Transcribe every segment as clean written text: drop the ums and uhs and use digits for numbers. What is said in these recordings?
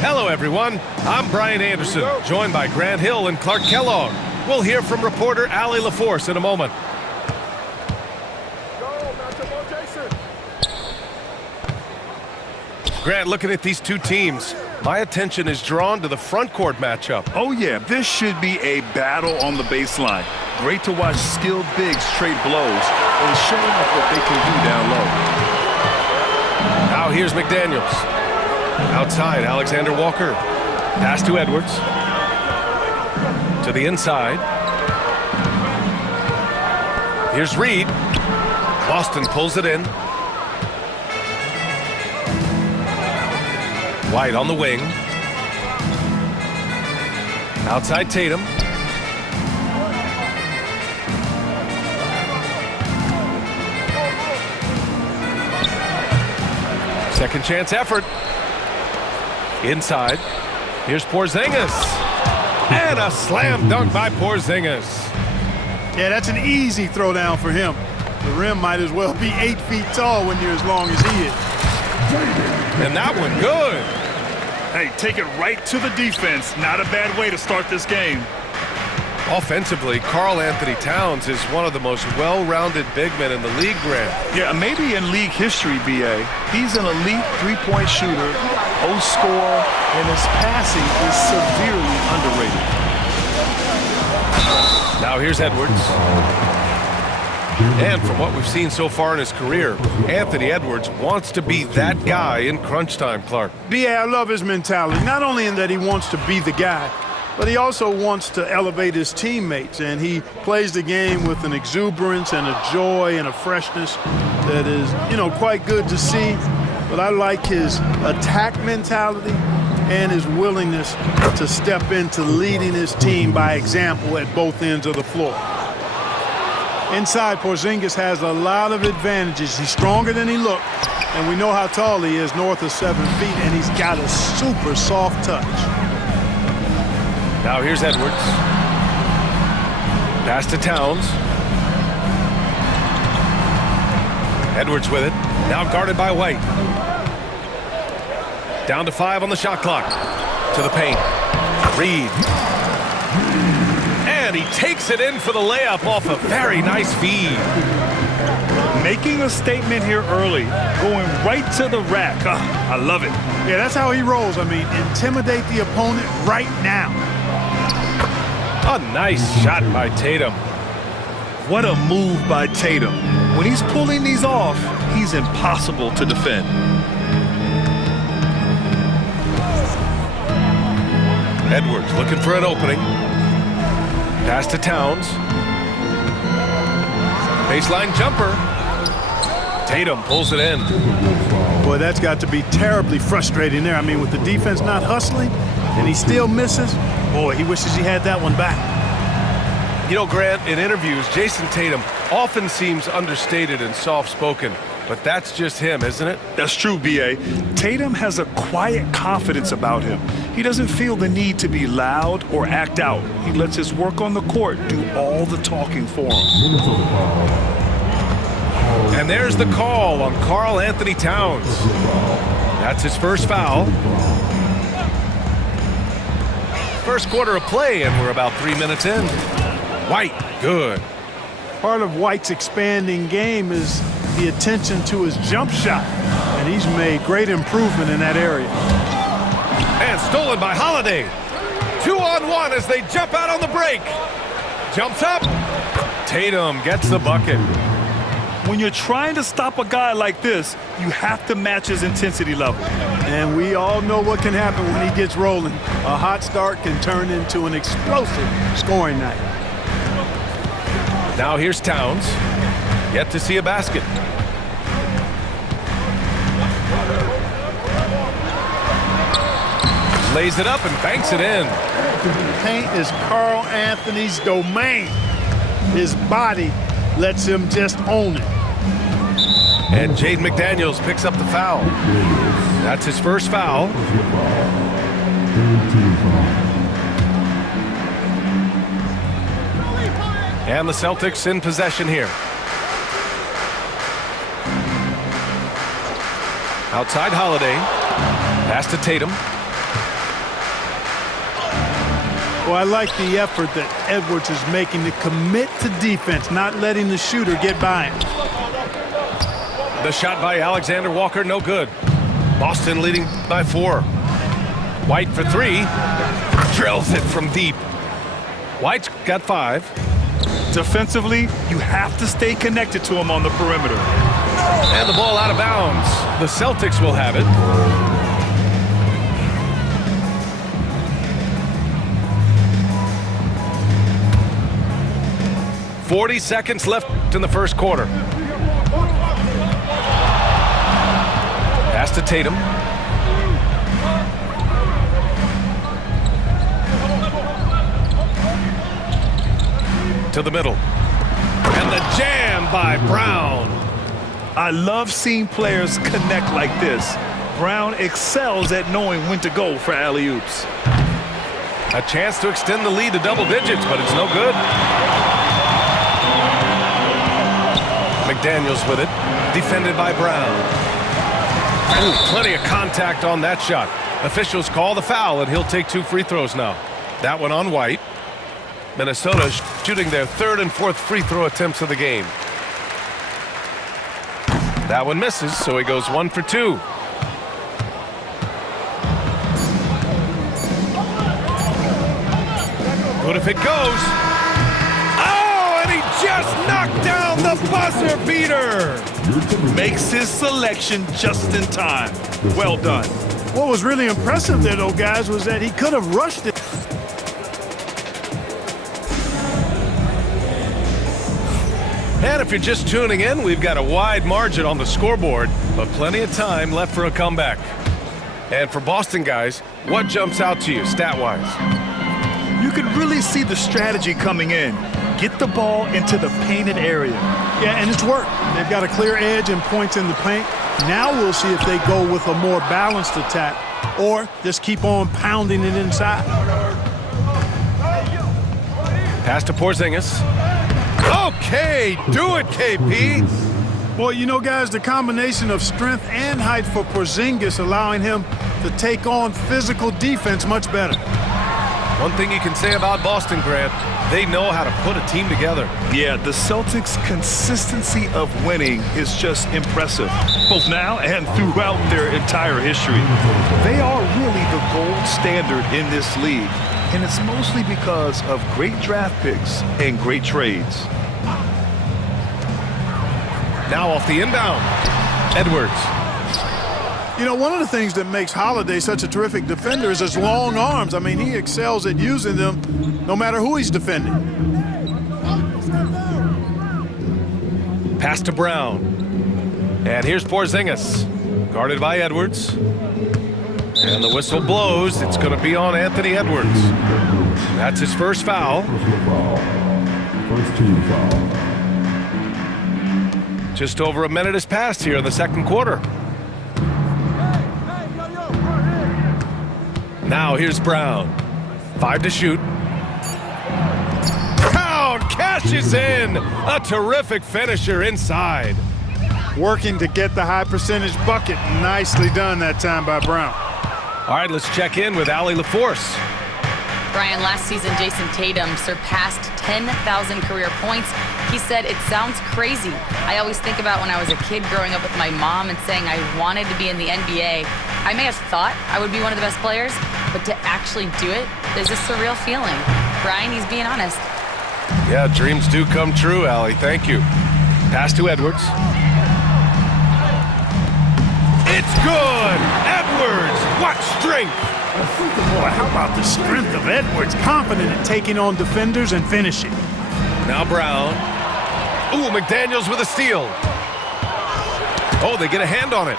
Hello, everyone. I'm Brian Anderson, joined by Grant Hill and Clark Kellogg. We'll hear from reporter Allie LaForce in a moment. Grant, looking at these two teams, my attention is drawn to the front court matchup. Oh, yeah, this should be a battle on the baseline. Great to watch skilled bigs trade blows and showing off what they can do down low. Now here's McDaniels. Outside, Alexander Walker. Pass to Edwards. To the inside. Here's Reed. Boston pulls it in. White on the wing. Outside Tatum. Second chance effort. Inside. Here's Porzingis. And a slam dunk by Porzingis. Yeah, that's an easy throwdown for him. The rim might as well be 8 feet tall when you're as long as he is. And that one good. Hey, take it right to the defense. Not a bad way to start this game. Offensively, Karl Anthony Towns is one of the most well-rounded big men in the league, Grant. Yeah, maybe in league history, B.A. He's an elite three-point shooter, scorer, and his passing is severely underrated. Now here's Edwards. And from what we've seen so far in his career, Anthony Edwards wants to be that guy in crunch time, Clark. B.A., I love his mentality, not only in that he wants to be the guy, but he also wants to elevate his teammates, and he plays the game with an exuberance and a joy and a freshness that is, quite good to see. But I like his attack mentality and his willingness to step into leading his team by example at both ends of the floor. Inside, Porzingis has a lot of advantages. He's stronger than he looked, and we know how tall he is, north of 7 feet, and he's got a super soft touch. Now here's Edwards. Pass to Towns. Edwards with it. Now guarded by White. Down to 5 on the shot clock. To the paint. Reed. And he takes it in for the layup off a very nice feed. Making a statement here early. Going right to the rack. I love it. Yeah, that's how he rolls. Intimidate the opponent right now. A nice shot by Tatum. What a move by Tatum. When he's pulling these off, he's impossible to defend. Edwards looking for an opening. Pass to Towns. Baseline jumper. Tatum pulls it in. Boy, that's got to be terribly frustrating there. With the defense not hustling and he still misses, boy, he wishes he had that one back. Grant, in interviews, Jason Tatum often seems understated and soft-spoken, but that's just him, isn't it? That's true, B.A. Tatum has a quiet confidence about him. He doesn't feel the need to be loud or act out. He lets his work on the court do all the talking for him. And there's the call on Karl Anthony Towns. That's his first foul. First quarter of play, and we're about 3 minutes in. White, good. Part of White's expanding game is the attention to his jump shot, and he's made great improvement in that area. And stolen by Holiday. 2-on-1 as they jump out on the break. Jumps up. Tatum gets the bucket. When you're trying to stop a guy like this, you have to match his intensity level. And we all know what can happen when he gets rolling. A hot start can turn into an explosive scoring night. Now here's Towns. Yet to see a basket. Lays it up and banks it in. The paint is Karl Anthony's domain. His body lets him just own it. And Jaden McDaniels picks up the foul. That's his first foul. And the Celtics in possession here. Outside Holiday. Pass to Tatum. Well, I like the effort that Edwards is making to commit to defense, not letting the shooter get by him. The shot by Alexander Walker, no good. Boston leading by 4. White for 3. Drills it from deep. White's got 5. Defensively, you have to stay connected to him on the perimeter. And the ball out of bounds. The Celtics will have it. .40 left in the first quarter. Pass to Tatum. To the middle. And the jam by Brown. I love seeing players connect like this. Brown excels at knowing when to go for alley-oops. A chance to extend the lead to double digits, but it's no good. McDaniels with it. Defended by Brown. Ooh, plenty of contact on that shot. Officials call the foul, and he'll take 2 free throws now. That one on White. Minnesota shooting their 3rd and 4th free throw attempts of the game. That one misses, so he goes 1 for 2. Good if it goes. Oh, and he just knocked down the buzzer beater. Makes his selection just in time. Well done. What was really impressive there, though, guys, was that he could have rushed it. And if you're just tuning in, we've got a wide margin on the scoreboard, but plenty of time left for a comeback. And for Boston guys, what jumps out to you stat-wise? You can really see the strategy coming in. Get the ball into the painted area. Yeah, and it's worked. They've got a clear edge and points in the paint. Now we'll see if they go with a more balanced attack or just keep on pounding it inside. Pass to Porzingis. Okay, do it, KP. Well, you know, guys, the combination of strength and height for Porzingis allowing him to take on physical defense much better. One thing you can say about Boston, Grant, they know how to put a team together. Yeah, the Celtics' consistency of winning is just impressive, both now and throughout their entire history. They are really the gold standard in this league, and it's mostly because of great draft picks and great trades. Now off the inbound, Edwards. You know, one of the things that makes Holiday such a terrific defender is his long arms. I mean, he excels at using them no matter who he's defending. Pass to Brown. And here's Porzingis, guarded by Edwards. And the whistle blows. It's going to be on Anthony Edwards. That's his first foul. First team foul. Just over a minute has passed here in the second quarter. Now here's Brown. 5 to shoot. Brown cashes in. A terrific finisher inside. Working to get the high percentage bucket. Nicely done that time by Brown. All right, let's check in with Allie LaForce. Brian, last season, Jason Tatum surpassed 10,000 career points. He said, "It sounds crazy. I always think about when I was a kid growing up with my mom and saying I wanted to be in the NBA. I may have thought I would be one of the best players, but to actually do it, there's a surreal feeling." Brian, he's being honest. Yeah, dreams do come true, Allie. Thank you. Pass to Edwards. It's good! Edwards! What strength! Boy, how about the strength of Edwards? Confident in taking on defenders and finishing. Now Brown. Ooh, McDaniels with a steal. Oh, they get a hand on it.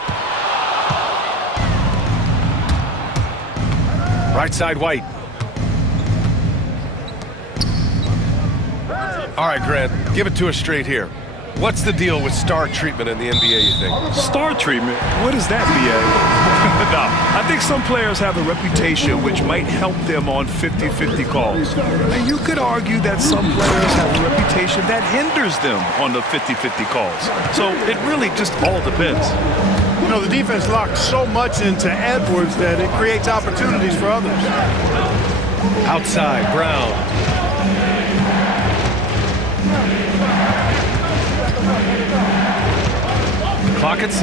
Right side, White. All right, Grant, give it to us straight here. What's the deal with star treatment in the NBA, you think? Star treatment? What is that, BA? No, I think some players have a reputation which might help them on 50-50 calls. And you could argue that some players have a reputation that hinders them on the 50-50 calls. So it really just all depends. You know, the defense locks so much into Edwards that it creates opportunities for others. Outside, Brown. Clock at 6.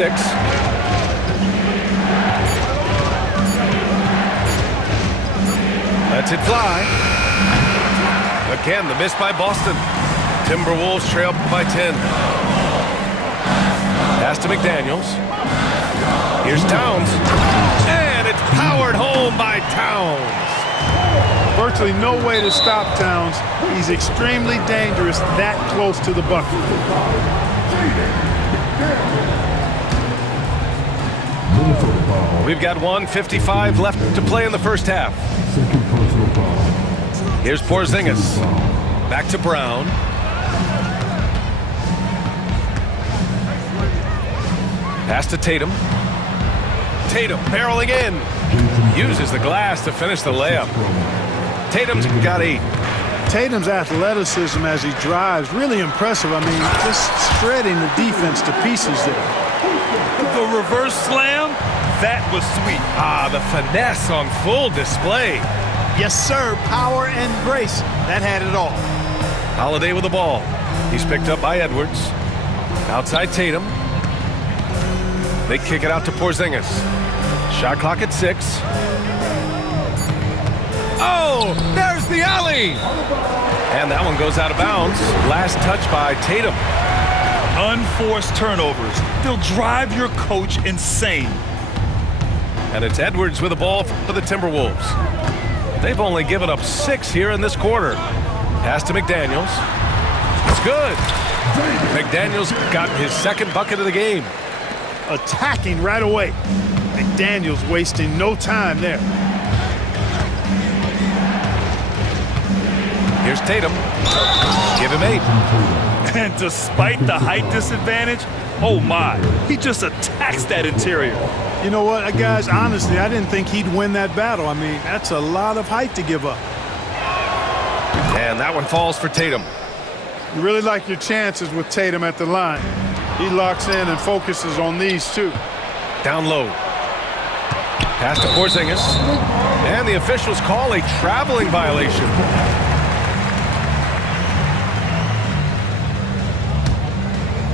Lets it fly. Again, the miss by Boston. Timberwolves trail by 10. Pass to McDaniels. Here's Towns. And it's powered home by Towns. Virtually no way to stop Towns. He's extremely dangerous that close to the bucket. We've got 1:55 left to play in the first half. Second personal foul. Here's Porzingis. Back to Brown. Pass to Tatum. Tatum barreling in. Uses the glass to finish the layup. Tatum's got 8. Tatum's athleticism as he drives, really impressive. I mean, just shredding the defense to pieces there. The reverse slam, that was sweet. Ah, the finesse on full display. Yes, sir. Power and grace. That had it all. Holiday with the ball. He's picked up by Edwards. Outside Tatum. They kick it out to Porzingis. Shot clock at 6. Oh, there's the alley. And that one goes out of bounds. Last touch by Tatum. Unforced turnovers. They'll drive your coach insane. And it's Edwards with the ball for the Timberwolves. They've only given up 6 here in this quarter. Pass to McDaniels. It's good. McDaniels got his second bucket of the game. Attacking right away. McDaniels wasting no time there. Here's Tatum. Give him 8. And despite the height disadvantage, oh my, he just attacks that interior. You know what, guys, honestly, I didn't think he'd win that battle. I mean, that's a lot of height to give up. And that one falls for Tatum. You really like your chances with Tatum at the line. He locks in and focuses on these two. Down low. Pass to Porzingis. And the officials call a traveling violation.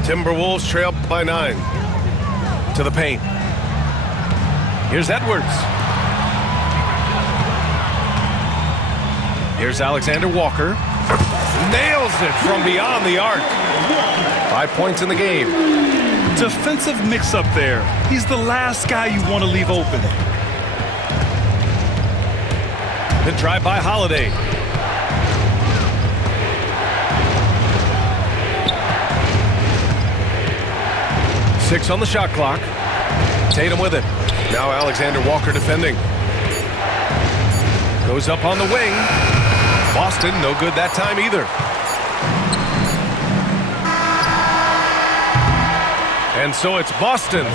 Timberwolves trail by 9. To the paint. Here's Edwards. Here's Alexander Walker. Nails it from beyond the arc. 5 points in the game. Defensive mix-up there. He's the last guy you want to leave open. The drive by Holiday. Six on the shot clock. Tatum with it. Now Alexander Walker defending. Goes up on the wing. Boston, no good that time either. And so it's Boston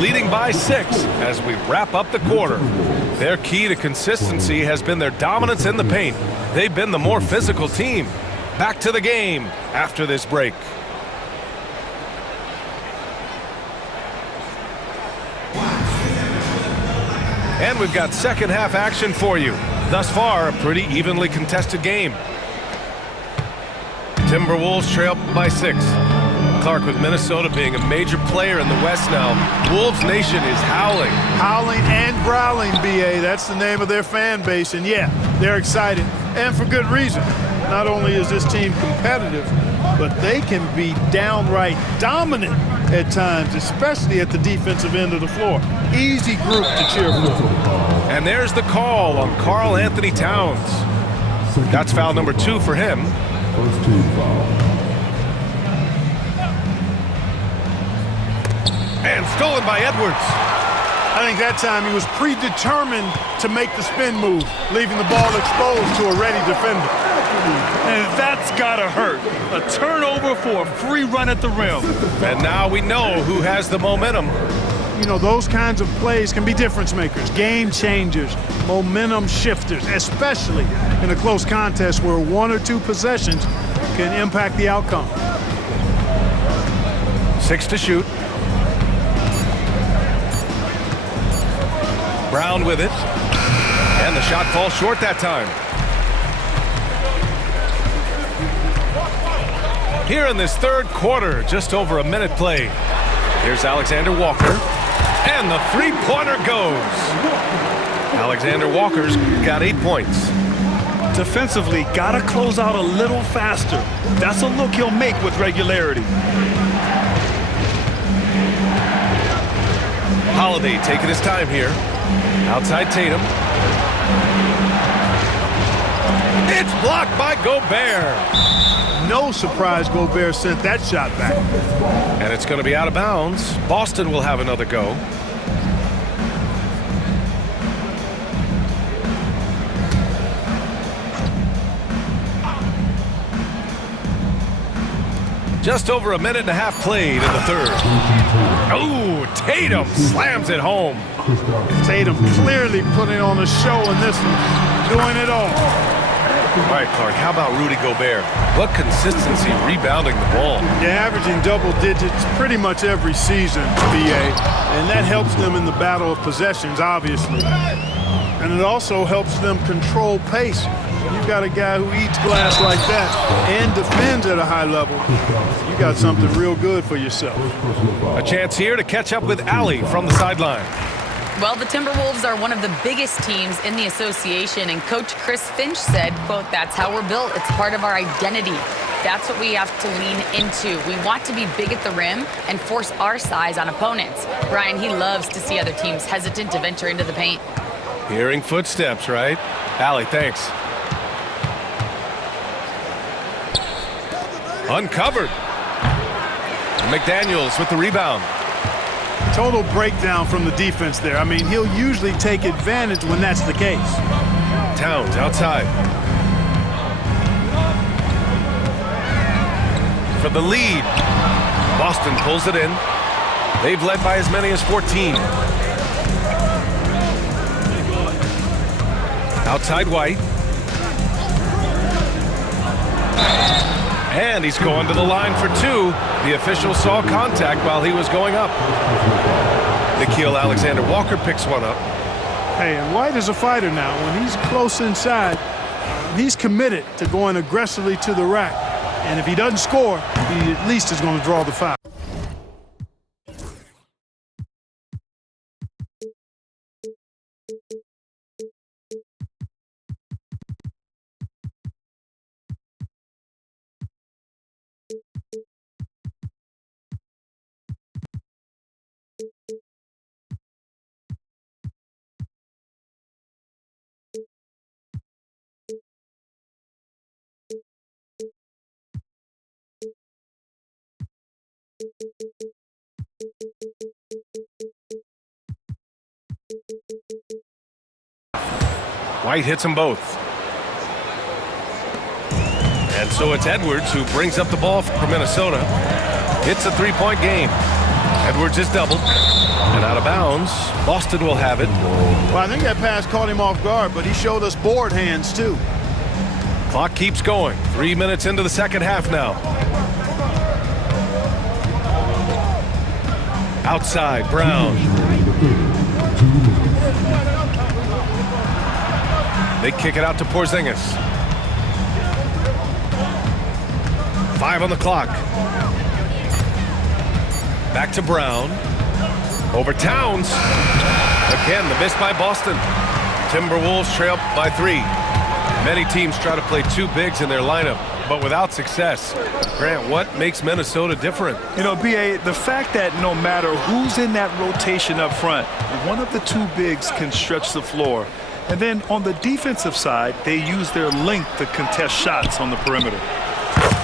leading by 6 as we wrap up the quarter. Their key to consistency has been their dominance in the paint. They've been the more physical team. Back to the game after this break. And we've got second half action for you. Thus far, a pretty evenly contested game. Timberwolves trail by 6. Clark, with Minnesota being a major player in the West now, Wolves Nation is howling. Howling and growling, B.A. That's the name of their fan base. And yeah, they're excited. And for good reason. Not only is this team competitive, but they can be downright dominant at times, especially at the defensive end of the floor. Easy group to cheer for. And there's the call on Karl Anthony Towns. That's foul number 2 for him. First team foul. And stolen by Edwards. I think that time he was predetermined to make the spin move, leaving the ball exposed to a ready defender. And that's gotta hurt. A turnover for a free run at the rim. And now we know who has the momentum. You know, those kinds of plays can be difference makers, game changers, momentum shifters, especially in a close contest where 1 or 2 possessions can impact the outcome. 6 to shoot. Brown with it. And the shot falls short that time. Here in this third quarter, just over a minute played. Here's Alexander Walker, and the three-pointer goes. Alexander Walker's got 8 points. Defensively, gotta close out a little faster. That's a look he'll make with regularity. Holiday taking his time here. Outside Tatum. It's blocked by Gobert. No surprise Gobert sent that shot back. And it's going to be out of bounds. Boston will have another go. Just over a minute and a half played in the third. Oh, Tatum slams it home. Tatum clearly putting on a show in this one, doing it all. All right, Clark, how about Rudy Gobert? What consistency rebounding the ball. Yeah, averaging double digits pretty much every season, BA. And that helps them in the battle of possessions, obviously. And it also helps them control pace. You've got a guy who eats glass like that and defends at a high level. You got something real good for yourself. A chance here to catch up with Allie from the sideline. Well, the Timberwolves are one of the biggest teams in the association, and Coach Chris Finch said, quote, "That's how we're built. It's part of our identity. That's what we have to lean into. We want to be big at the rim and force our size on opponents." Brian, he loves to see other teams hesitant to venture into the paint. Hearing footsteps, right? Allie, thanks. Uncovered. McDaniels with the rebound. Total breakdown from the defense there. I mean, he'll usually take advantage when that's the case. Towns outside. For the lead. Boston pulls it in. They've led by as many as 14. Outside White. And he's going to the line for two. The official saw contact while he was going up. Nickeil Alexander-Walker picks one up. Hey, and White is a fighter now. When he's close inside, he's committed to going aggressively to the rack. And if he doesn't score, he at least is going to draw the foul. White hits them both. And so it's Edwards who brings up the ball for Minnesota. It's a three-point game. Edwards is doubled. And out of bounds, Boston will have it. Well, I think that pass caught him off guard, but he showed us board hands, too. Clock keeps going. 3 minutes into the second half now. Outside, Brown. They kick it out to Porzingis. 5 on the clock. Back to Brown. Over Towns. Again, the miss by Boston. Timberwolves trail by 3. Many teams try to play two bigs in their lineup, but without success. Grant, what makes Minnesota different? You know, B.A., the fact that no matter who's in that rotation up front, one of the two bigs can stretch the floor. And then on the defensive side, they use their length to contest shots on the perimeter.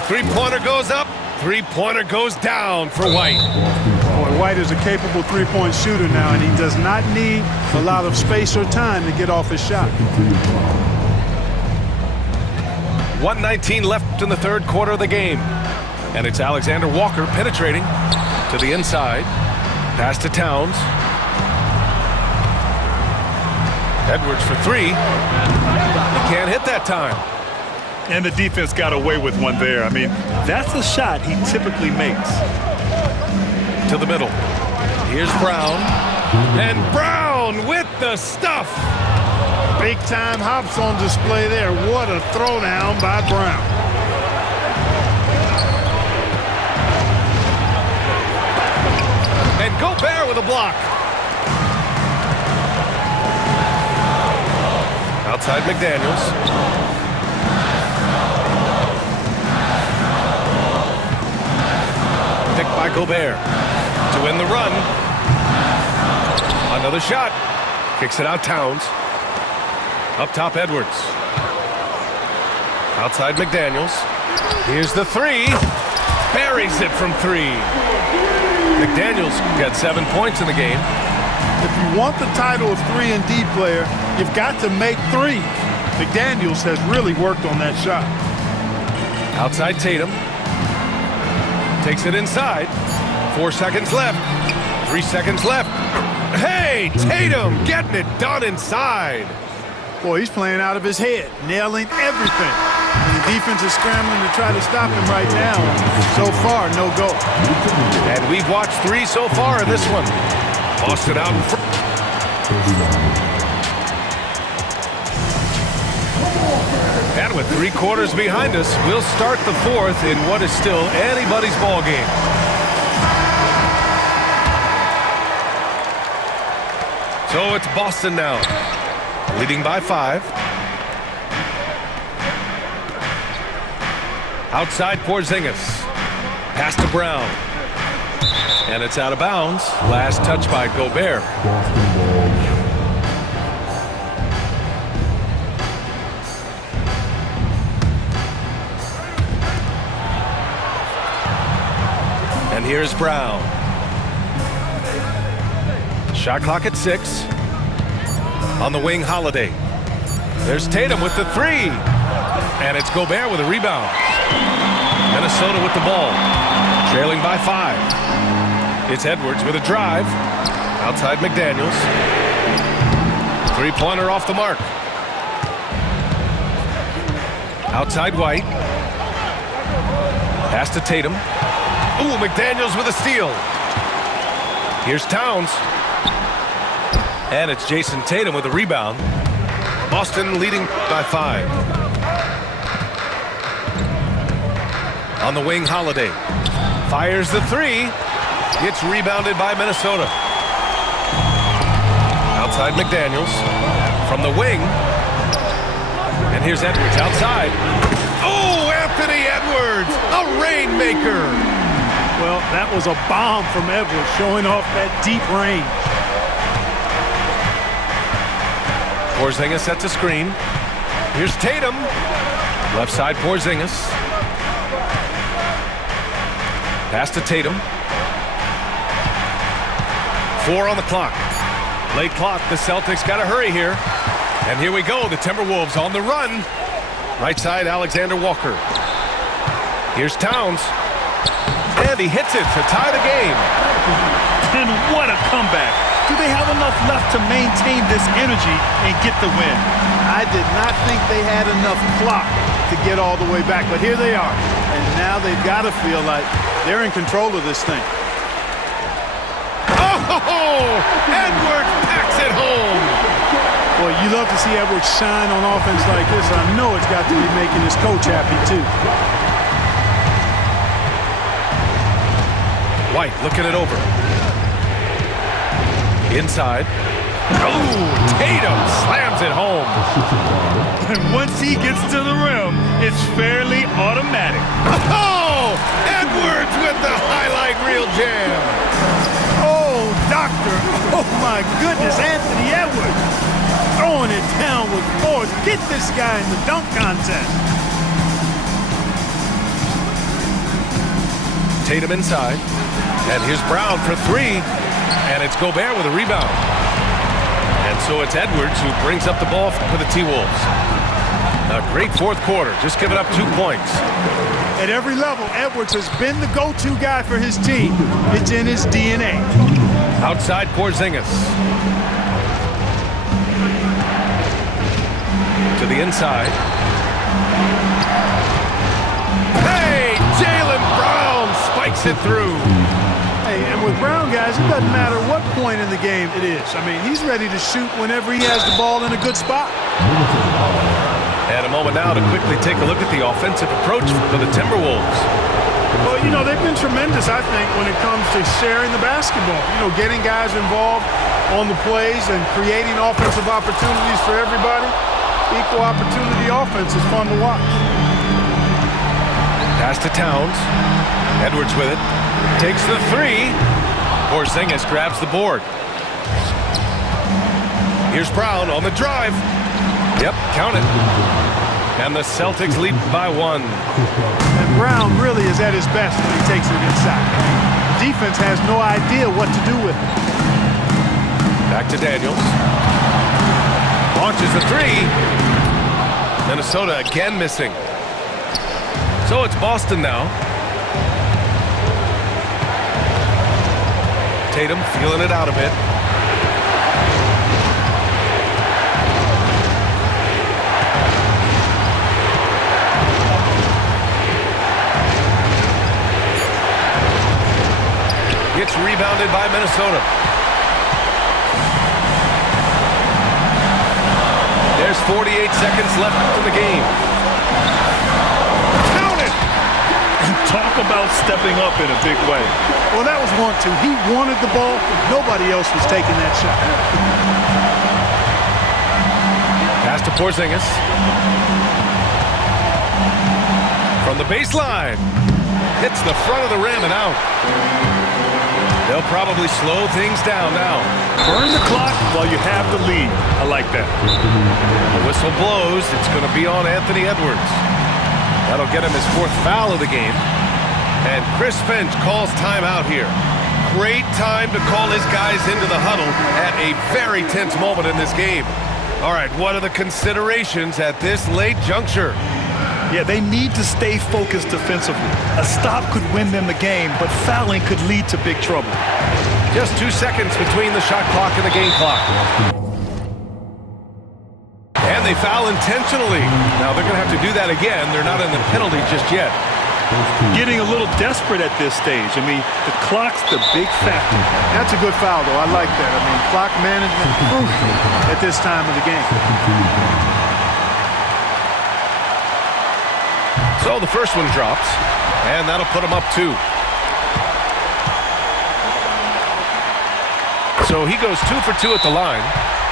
Three-pointer goes up. Three-pointer goes down for White. Boy, White is a capable three-point shooter now, and he does not need a lot of space or time to get off his shot. 1:19 left in the third quarter of the game. And it's Alexander Walker penetrating to the inside. Pass to Towns. Edwards for 3. He can't hit that time. And the defense got away with one there. I mean, that's a shot he typically makes. To the middle. Here's Brown. And Brown with the stuff. Big-time hops on display there. What a throwdown by Brown. And Gobert with a block. Outside McDaniels. Picked by Gobert to win the run. Another shot. Kicks it out Towns. Up top Edwards. Outside McDaniels. Here's the three. Buries it from three. McDaniels got 7 points in the game. If you want the title of 3-and-D player, you've got to make threes. McDaniels has really worked on that shot. Outside Tatum. Takes it inside. 4 seconds left. 3 seconds left. Hey, Tatum getting it done inside. Boy, he's playing out of his head, nailing everything. And the defense is scrambling to try to stop him right now. So far, no go. And we've watched 3 so far in this one. Boston out in front. And with 3 quarters behind us, we'll start the 4th in what is still anybody's ball game. So it's Boston now, leading by 5. Outside Porzingis. Pass to Brown. And it's out of bounds. Last touch by Gobert. Boston ball. And here's Brown. Shot clock at 6. On the wing, Holiday. There's Tatum with the 3. And it's Gobert with a rebound. Minnesota with the ball. Trailing by 5. It's Edwards with a drive. Outside McDaniels. 3-pointer off the mark. Outside White. Pass to Tatum. Ooh, McDaniels with a steal. Here's Towns. And it's Jason Tatum with a rebound. Boston leading by 5. On the wing, Holiday. Fires the 3. Gets rebounded by Minnesota. Outside McDaniels. From the wing. And here's Edwards outside. Oh, Anthony Edwards, a rainmaker. Well, that was a bomb from Edwards, showing off that deep range. Porzingis sets a screen. Here's Tatum. Left side Porzingis. Pass to Tatum. 4 on the clock. Late clock. The Celtics got to hurry here. And here we go. The Timberwolves on the run. Right side, Alexander Walker. Here's Towns. And he hits it to tie the game. And what a comeback. Do they have enough left to maintain this energy and get the win? I did not think they had enough clock to get all the way back, but here they are. And now they've got to feel like they're in control of this thing. Oh, Edwards packs it home. Boy, you love to see Edwards shine on offense like this. I know it's got to be making his coach happy, too. White looking it over. Inside. Oh, Tatum slams it home. And once he gets to the rim, it's fairly automatic. Oh, Edwards with the highlight reel jam. Oh, doctor. Oh, my goodness, Anthony Edwards. Throwing it down with force. Get this guy in the dunk contest. Tatum inside. And here's Brown for 3. And it's Gobert with a rebound. And so it's Edwards who brings up the ball for the T-Wolves. A great 4th quarter. Just giving up 2 points. At every level, Edwards has been the go-to guy for his team. It's in his DNA. Outside Porzingis. To the inside. Hey, Jaylen Brown spikes it through. Hey, and with with Brown, guys, it doesn't matter what point in the game it is. I mean, he's ready to shoot whenever he has the ball in a good spot. And a moment now to quickly take a look at the offensive approach for the Timberwolves. Well, you know, they've been tremendous, I think, when it comes to sharing the basketball. You know, getting guys involved on the plays and creating offensive opportunities for everybody. Equal opportunity offense is fun to watch. Pass to Towns. Edwards with it. Takes the three. Porzingis grabs the board. Here's Brown on the drive. Yep, count it. And the Celtics lead by 1. And Brown really is at his best when he takes it inside. Defense has no idea what to do with it. Back to Daniels. Launches the three. Minnesota again missing. So it's Boston now. Tatum feeling it out a bit. Gets rebounded by Minnesota. There's 48 seconds left in the game. Count it! And talk about stepping up in a big way. Well, that was 1-2. He wanted the ball. Nobody else was taking that shot. Pass to Porzingis. From the baseline. Hits the front of the rim and out. They'll probably slow things down now. Burn the clock while you have the lead. I like that. The whistle blows. It's going to be on Anthony Edwards. That'll get him his 4th foul of the game. And Chris Finch calls timeout here. Great time to call his guys into the huddle at a very tense moment in this game. All right, what are the considerations at this late juncture? Yeah, they need to stay focused defensively. A stop could win them the game, but fouling could lead to big trouble. Just 2 seconds between the shot clock and the game clock. And they foul intentionally. Now they're going to have to do that again. They're not in the penalty just yet. Getting a little desperate at this stage. I mean, the clock's the big factor. That's a good foul, though. I like that. I mean, clock management crucial at this time of the game. So the first one drops, and that'll put him up 2. So he goes 2 for 2 at the line,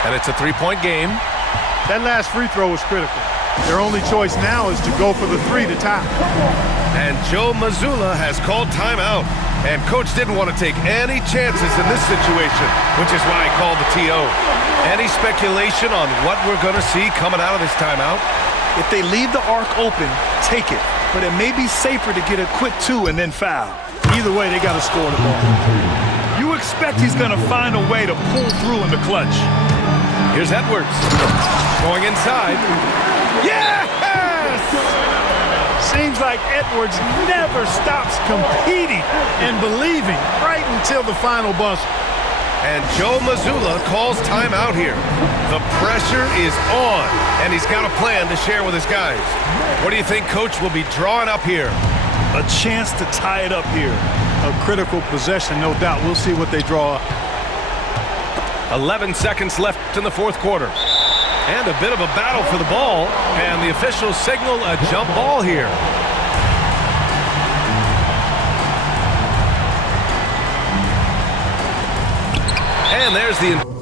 and it's a 3-point game. That last free throw was critical. Their only choice now is to go for the 3 to tie. And Joe Mazzulla has called timeout. And Coach didn't want to take any chances in this situation, which is why he called the TO. Any speculation on what we're going to see coming out of this timeout? If they leave the arc open, take it. But it may be safer to get a quick 2 and then foul. Either way, they got to score the ball. You expect he's going to find a way to pull through in the clutch. Here's Edwards. Going inside. Yes! Seems like Edwards never stops competing and believing right until the final buzzer. And Joe Mazzulla calls timeout here. The pressure is on, and he's got a plan to share with his guys. What do you think Coach will be drawing up here? A chance to tie it up here. A critical possession, no doubt. We'll see what they draw up. 11 seconds left in the 4th quarter. And a bit of a battle for the ball, and the officials signal a jump ball here. And there's the...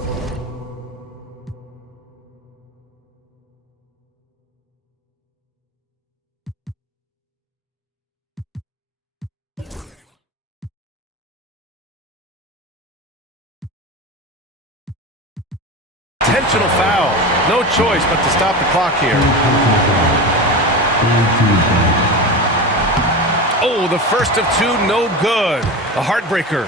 intentional foul. No choice but to stop the clock here. Oh, the first of 2, no good. A heartbreaker.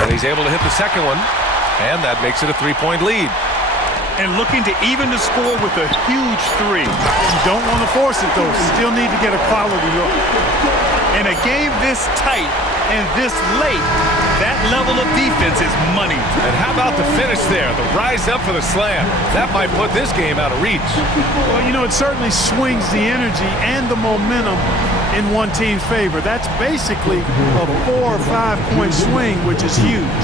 And he's able to hit the second one, and that makes it a 3-point lead. And looking to even the score with a huge 3. You don't want to force it, though. Still need to get a quality look. In a game this tight, And this late, that level of defense is money. And how about the finish there? The rise up for the slam. That might put this game out of reach. Well, you know, it certainly swings the energy and the momentum in one team's favor. That's basically a 4 or 5 point swing, which is huge.